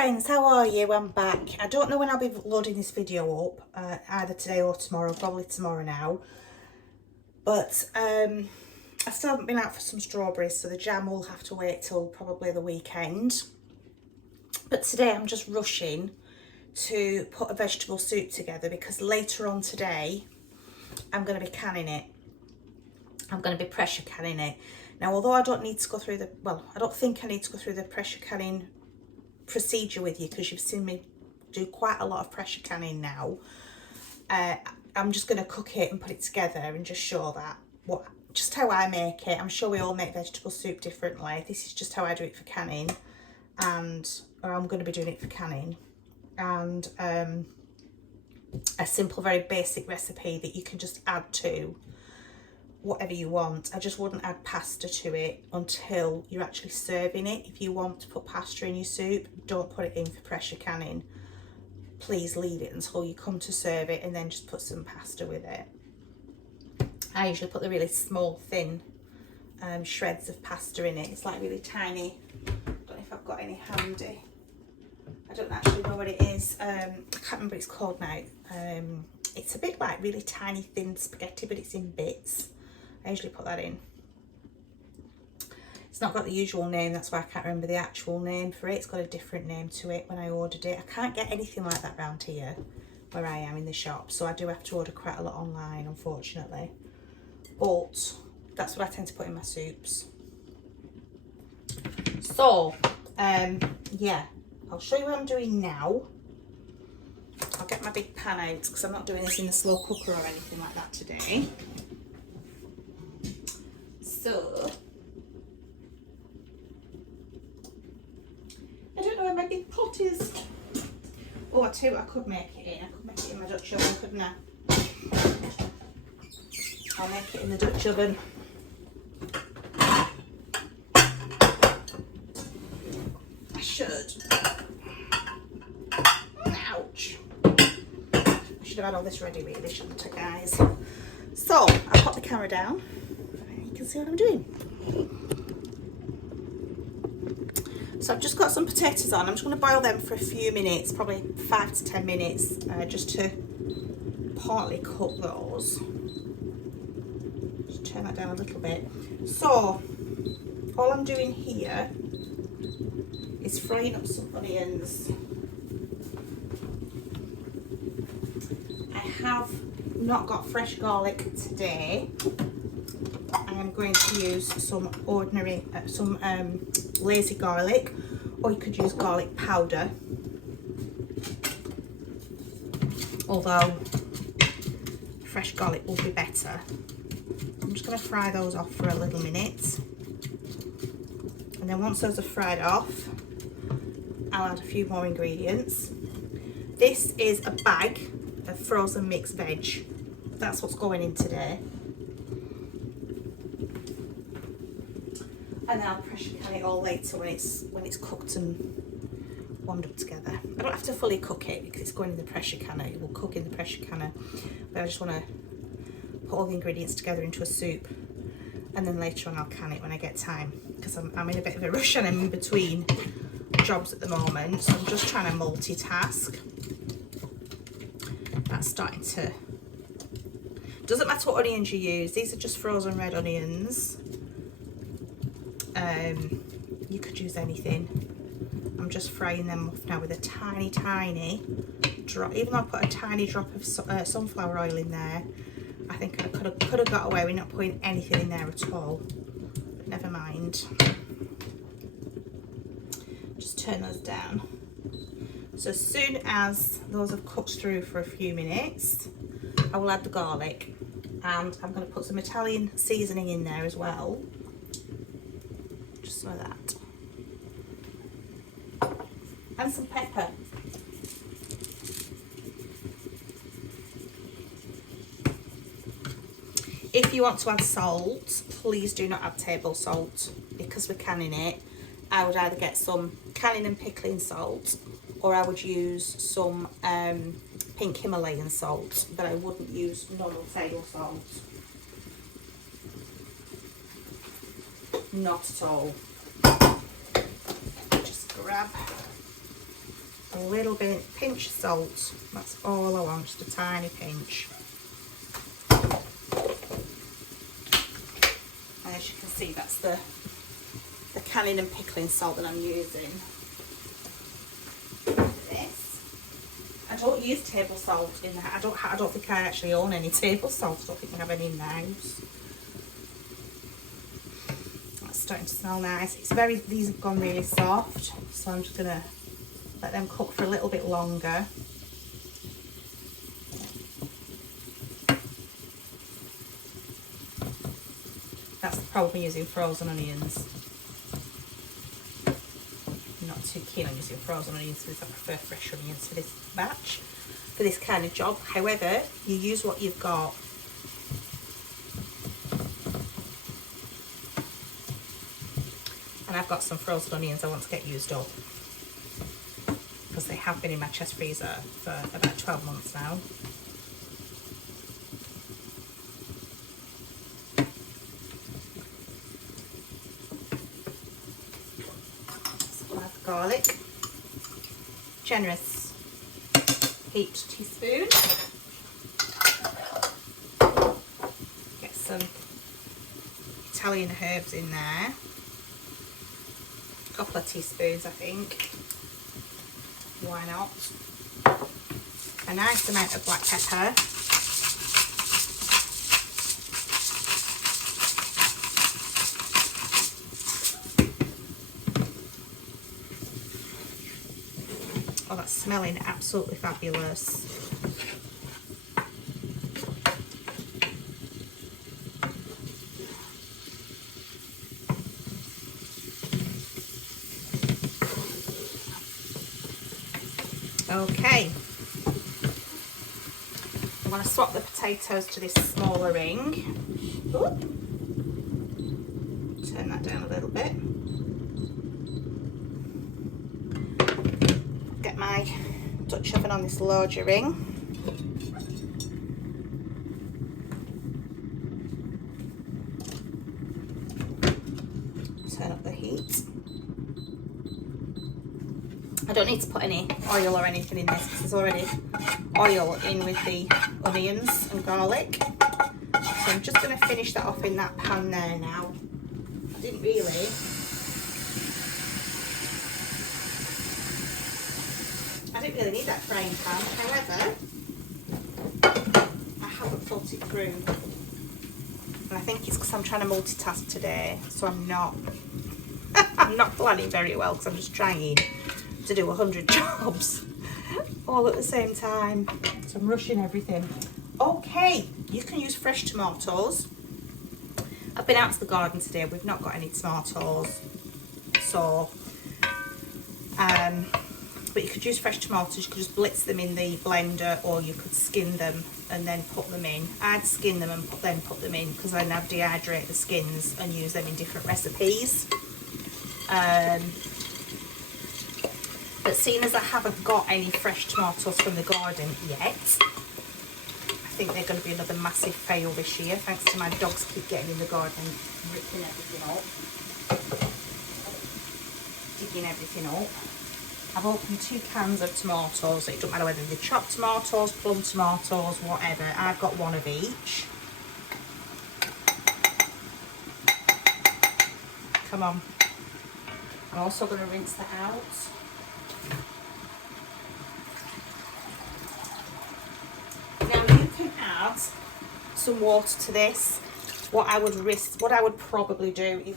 friends, how are you? I'm back. I don't know when I'll be loading this video up, either today or tomorrow, probably tomorrow now. But I still haven't been out for some strawberries, so the jam will have to wait till probably the weekend. But today I'm just rushing to put a vegetable soup together because later on today I'm going to be canning it. I'm going to be pressure canning it. Now, although I don't need to go through the, well, I don't think I need to go through the pressure canning procedure with you because you've seen me do quite a lot of pressure canning now. I'm just going to cook it and put it together and just show that just how I make it. I'm sure we all make vegetable soup differently. This is just how I do it for canning, or I'm going to be doing it for canning, and a simple, very basic recipe that you can just add to whatever you want. I just wouldn't add pasta to it until you're actually serving it. If you want to put pasta in your soup, don't put it in for pressure canning. Please leave it until you come to serve it and then just put some pasta with it. I usually put the really small, thin shreds of pasta in it. It's like really tiny. I don't know if I've got any handy. I don't actually know what it is. I can't remember what it's called now. It's a bit like really tiny, thin spaghetti, but it's in bits. I usually put that in. It's not got the usual name, that's why I can't remember the actual name for it. It's got a different name to it when I ordered it. I can't get anything like that around here where I am in the shop, so I do have to order quite a lot online, unfortunately. But that's what I tend to put in my soups. So, yeah, I'll show you what I'm doing now. I'll get my big pan out because I'm not doing this in the slow cooker or anything like that today. So, I don't know where my big pot is. Oh, I tell you what, I could make it in. I could make it in my Dutch oven, couldn't I? I'll make it in the Dutch oven. I should. Ouch. I should have had all this ready really, shouldn't I, guys? So, I'll put the camera down. You can see what I'm doing. So I've just got some potatoes on. I'm just going to boil them for a few minutes, probably 5 to 10 minutes, just to partly cook those. Just turn that down a little bit. So all I'm doing here is frying up some onions. I have not got fresh garlic today. I'm going to use some ordinary, lazy garlic, or you could use garlic powder, although fresh garlic will be better. I'm just going to fry those off for a little minute, and then once those are fried off, I'll add a few more ingredients. This is a bag of frozen mixed veg. That's what's going in today. And then I'll pressure can it all later when it's cooked and warmed up together. I don't have to fully cook it because it's going in the pressure canner. It will cook in the pressure canner. But I just want to put all the ingredients together into a soup, and then later on I'll can it when I get time, because I'm in a bit of a rush and I'm in between jobs at the moment. So I'm just trying to multitask. That's starting to... Doesn't matter what onions you use. These are just frozen red onions. You could use anything. I'm just frying them off now with a tiny drop. Even though I put a tiny drop of sunflower oil in there, I think I could have got away with not putting anything in there at all. But never mind. Just turn those down. So as soon as those have cooked through for a few minutes, I will add the garlic, and I'm going to put some Italian seasoning in there as well. Just like that. And some pepper. If you want to add salt, please do not add table salt, because we're canning it. I would either get some canning and pickling salt, or I would use some pink Himalayan salt, but I wouldn't use normal table salt. Not at all. Just grab little bit, pinch of salt. That's all I want, just a tiny pinch. And as you can see, that's the canning and pickling salt that I'm using. This. I don't use table salt in that. I don't think I actually own any table salt. I don't think I have any in the house. That's starting to smell nice. These have gone really soft, so I'm just gonna let them cook for a little bit longer. That's the problem using frozen onions. I'm not too keen on using frozen onions because I prefer fresh onions for this batch, for this kind of job. However, you use what you've got. And I've got some frozen onions I want to get used up, because they have been in my chest freezer for about 12 months now. So add the garlic. Generous heaped teaspoon. Get some Italian herbs in there. A couple of teaspoons, I think. Why not? A nice amount of black pepper. Oh, that's smelling absolutely fabulous. Okay, I'm going to swap the potatoes to this smaller ring. Ooh. Turn that down a little bit. Get my Dutch oven on this larger ring. Turn up the heat. I don't need to put any oil or anything in this because there's already oil in with the onions and garlic. So I'm just going to finish that off in that pan there now. I didn't really. Need that frying pan. However, I haven't thought it through. And I think it's because I'm trying to multitask today. So I'm not planning very well because I'm just trying to do 100 jobs all at the same time, so I'm rushing everything. Okay, you can use fresh tomatoes. I've been out to the garden today, we've not got any tomatoes, so but you could use fresh tomatoes. You could just blitz them in the blender, or you could skin them and then put them in. I'd skin them and then put them in, because then I'd dehydrate the skins and use them in different recipes. But seeing as I haven't got any fresh tomatoes from the garden yet, I think they're going to be another massive fail this year, thanks to my dogs keep getting in the garden and ripping everything up, digging everything up. I've opened 2 cans of tomatoes. It doesn't matter whether they're chopped tomatoes, plum tomatoes, whatever. I've got one of each. Come on. I'm also going to rinse that out. Now you can add some water to this. What I would probably do is,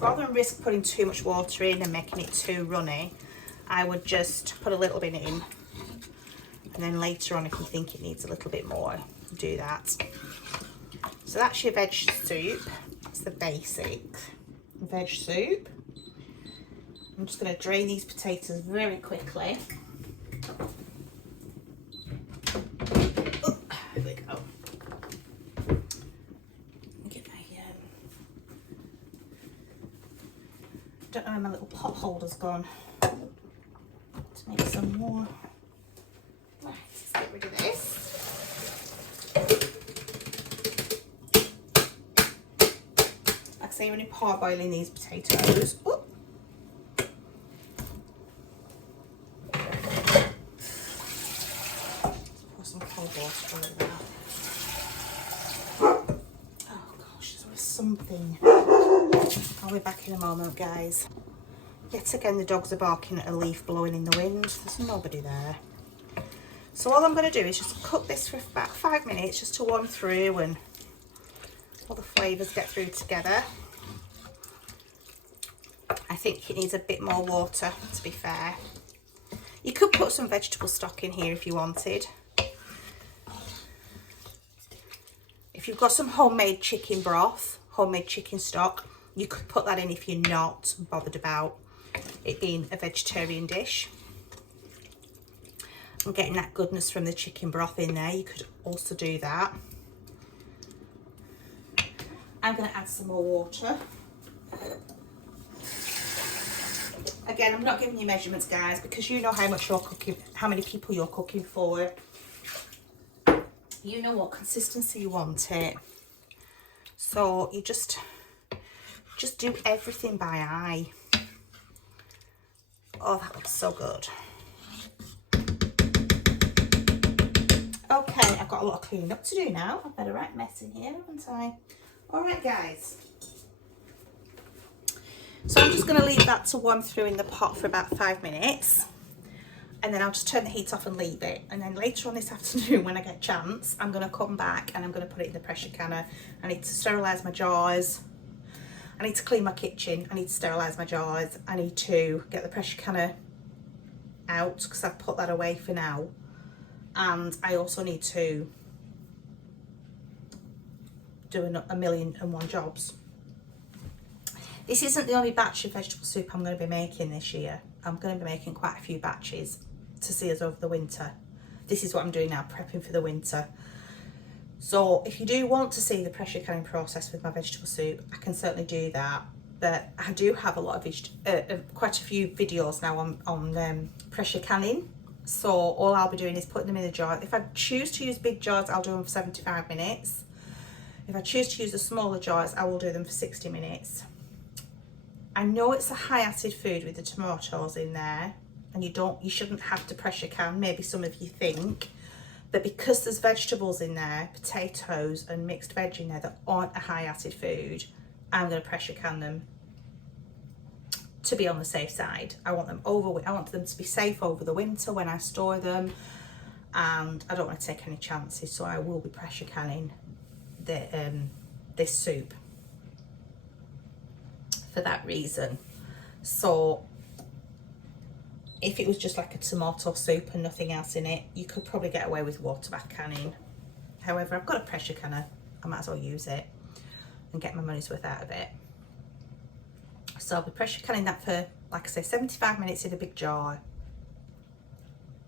rather than risk putting too much water in and making it too runny, I would just put a little bit in, and then later on, if you think it needs a little bit more, do that. So that's your veg soup. That's the basic veg soup. I'm just going to drain these potatoes very quickly. Oh, there we go. Get my don't know where my little pot holder's gone. To make some more. Right, let's get rid of this. Like I say, I'm only parboiling these potatoes. Ooh. show you that. Oh gosh, there was something. I'll be back in a moment, guys. Yet again, the dogs are barking at a leaf blowing in the wind. There's nobody there. So all I'm going to do is just cook this for about 5 minutes, just to warm through and all the flavours get through together. I think it needs a bit more water, to be fair. You could put some vegetable stock in here if you wanted. If you've got some homemade chicken broth, homemade chicken stock, you could put that in if you're not bothered about it being a vegetarian dish. And getting that goodness from the chicken broth in there, you could also do that. I'm going to add some more water. Again, I'm not giving you measurements, guys, because you know how much you're cooking, how many people you're cooking for. You know what consistency you want it. So you just do everything by eye. Oh, that looks so good. Okay, I've got a lot of cleaning up to do now. I've had a right mess in here, haven't I? All right, guys. So I'm just going to leave that to warm through in the pot for about 5 minutes. And then I'll just turn the heat off and leave it. And then later on this afternoon, when I get a chance, I'm going to come back and I'm going to put it in the pressure canner. I need to sterilise my jars. I need to clean my kitchen. I need to sterilise my jars. I need to get the pressure canner out because I've put that away for now. And I also need to do a 1,000,001 jobs. This isn't the only batch of vegetable soup I'm going to be making this year. I'm going to be making quite a few batches to see us over the winter. This is what I'm doing now, prepping for the winter. So if you do want to see the pressure canning process with my vegetable soup, I can certainly do that. But I do have a lot of quite a few videos now on pressure canning. So all I'll be doing is putting them in a jar. If I choose to use big jars, I'll do them for 75 minutes. If I choose to use the smaller jars, I will do them for 60 minutes. I know it's a high acid food with the tomatoes in there, and you shouldn't have to pressure can, maybe some of you think, but because there's vegetables in there, potatoes and mixed veg in there that aren't a high acid food, I'm going to pressure can them to be on the safe side. I want them to be safe over the winter when I store them, and I don't want to take any chances, so I will be pressure canning this soup for that reason. So if it was just like a tomato soup and nothing else in it, you could probably get away with water bath canning. However, I've got a pressure canner, I might as well use it and get my money's worth out of it. So I'll be pressure canning that for, like I say, 75 minutes in a big jar.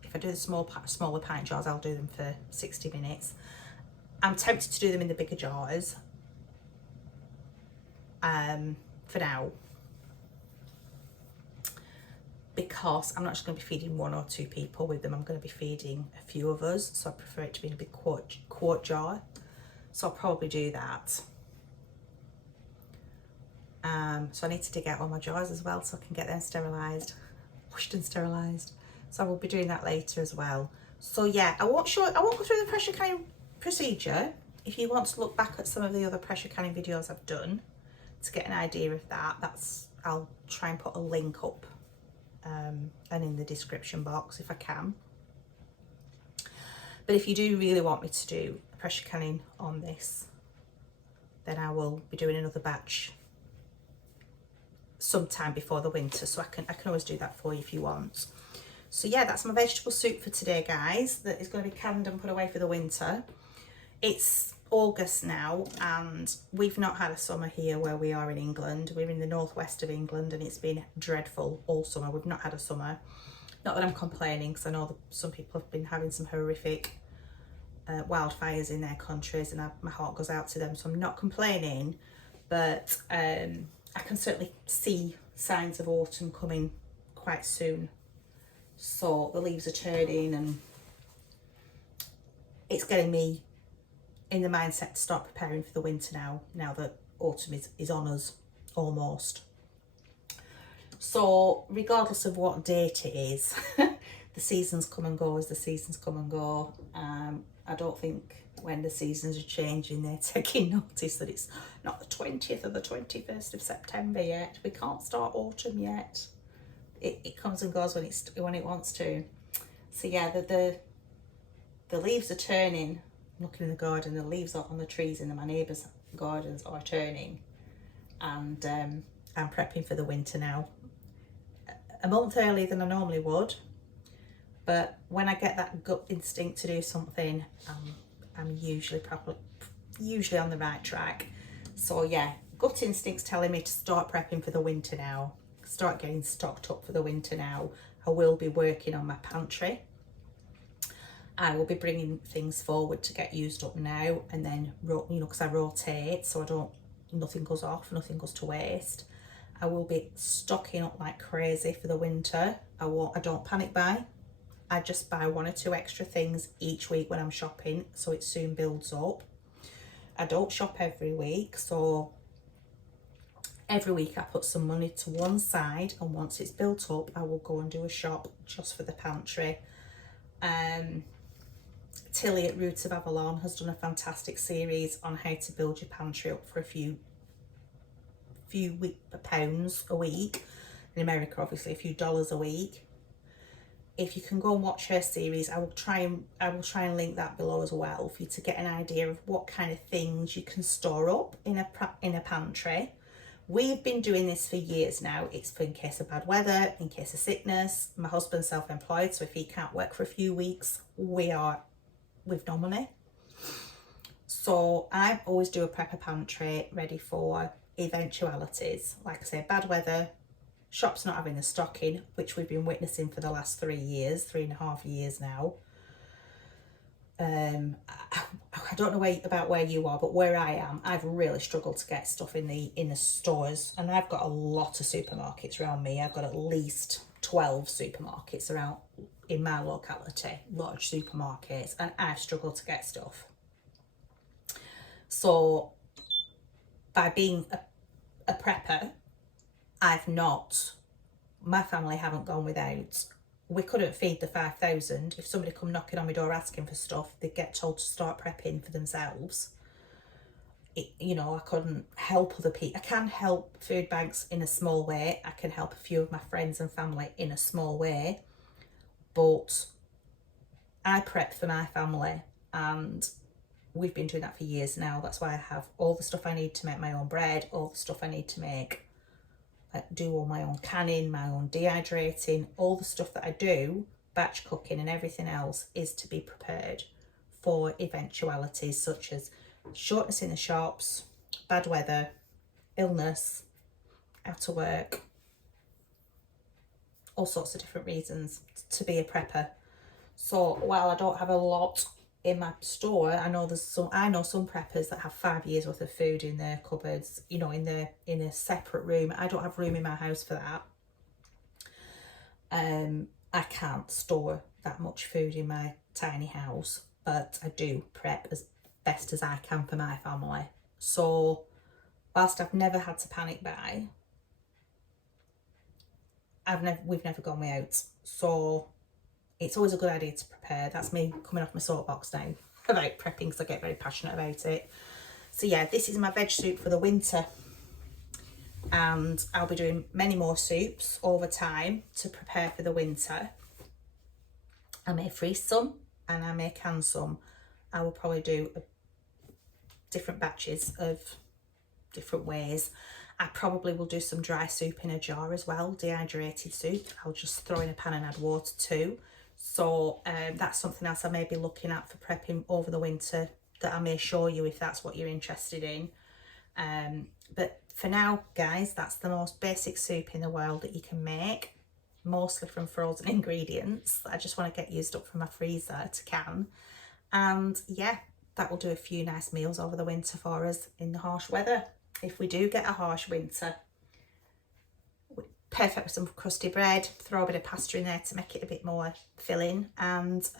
If I do the smaller pint jars, I'll do them for 60 minutes. I'm tempted to do them in the bigger jars for now, because I'm not just going to be feeding 1 or 2 people with them. I'm going to be feeding a few of us, so I prefer it to be in a big quart jar. So I'll probably do that. So I need to dig out all my jars as well so I can get them sterilised, washed and sterilised. So I will be doing that later as well. So yeah, I won't go through the pressure canning procedure. If you want to look back at some of the other pressure canning videos I've done to get an idea of that, I'll try and put a link up and in the description box if I can. But if you do really want me to do pressure canning on this, then I will be doing another batch sometime before the winter, so I can always do that for you if you want. So yeah, that's my vegetable soup for today, guys, that is going to be canned and put away for the winter. It's August now, and we've not had a summer here where we are in England. We're in the northwest of England, and it's been dreadful all summer. We've not had a summer. Not that I'm complaining, because I know that some people have been having some horrific wildfires in their countries, and my heart goes out to them, so I'm not complaining. But I can certainly see signs of autumn coming quite soon. So the leaves are turning, and it's getting me in the mindset to start preparing for the winter now that autumn is on us almost. So regardless of what date it is, the seasons come and go as the seasons come and go. I don't think when the seasons are changing they're taking notice that it's not the 20th or the 21st of September yet. We can't start autumn yet. It comes and goes when it wants to. So yeah, the leaves are turning. Looking in the garden, the leaves on the trees in my neighbours' gardens are turning, and I'm prepping for the winter now. A month earlier than I normally would, but when I get that gut instinct to do something, I'm usually on the right track. So yeah, gut instinct's telling me to start prepping for the winter now, start getting stocked up for the winter now. I will be working on my pantry. I will be bringing things forward to get used up now, and then, you know, because I rotate, so nothing goes off, nothing goes to waste. I will be stocking up like crazy for the winter. I don't panic buy. I just buy 1 or 2 extra things each week when I'm shopping, so it soon builds up. I don't shop every week, so every week I put some money to one side, and once it's built up, I will go and do a shop just for the pantry. Tilly at Roots of Avalon has done a fantastic series on how to build your pantry up for a few pounds a week. In America, obviously, a few dollars a week. If you can go and watch her series, I will try and link that below as well, for you to get an idea of what kind of things you can store up in a pantry. We've been doing this for years now. It's for in case of bad weather, in case of sickness. My husband's self-employed, so if he can't work for a few weeks, we've no money. So I always do a prepper pantry ready for eventualities. Like I say, bad weather, shops not having the stocking, which we've been witnessing for the last 3.5 years now. I don't know about where you are, but where I am, I've really struggled to get stuff in the stores, and I've got a lot of supermarkets around me. I've got at least 12 supermarkets around in my locality, large supermarkets, and I've struggled to get stuff. So by being a prepper, my family haven't gone without. We couldn't feed the 5,000. If somebody come knocking on my door asking for stuff, they'd get told to start prepping for themselves. You know, I couldn't help other people. I can help food banks in a small way. I can help a few of my friends and family in a small way. But I prep for my family, and we've been doing that for years now. That's why I have all the stuff I need to make my own bread, all the stuff I need to make, do all my own canning, my own dehydrating, all the stuff that I do, batch cooking and everything else, is to be prepared for eventualities such as shortness in the shops, bad weather, illness, out of work, all sorts of different reasons to be a prepper. So while I don't have a lot in my store, I know some preppers that have 5 years worth of food in their cupboards, you know, in a separate room. I don't have room in my house for that. I can't store that much food in my tiny house, but I do prep as best as I can for my family. So whilst I've never had to panic buy, we've never gone without. So it's always a good idea to prepare. That's me coming off my soapbox now about prepping, because I get very passionate about it. So yeah, this is my veg soup for the winter, and I'll be doing many more soups over time to prepare for the winter. I may freeze some and I may can some. I will probably do different batches of different ways. I probably will do some dry soup in a jar as well, dehydrated soup. I'll just throw in a pan and add water too. So that's something else I may be looking at for prepping over the winter, that I may show you if that's what you're interested in. But for now, guys, that's the most basic soup in the world that you can make, mostly from frozen ingredients. I just want to get used up from my freezer to can. And yeah, that will do a few nice meals over the winter for us in the harsh weather. If we do get a harsh winter, perfect with some crusty bread, throw a bit of pasta in there to make it a bit more filling, and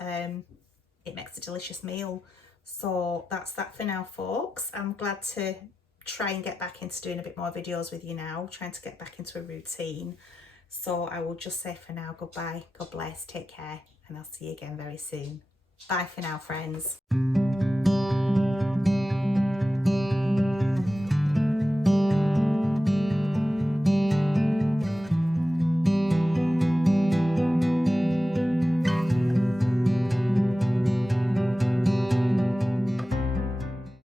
it makes a delicious meal. So that's that for now, folks. I'm glad to try and get back into doing a bit more videos with you now, trying to get back into a routine. So I will just say for now, goodbye, God bless, take care, and I'll see you again very soon. Bye for now, friends.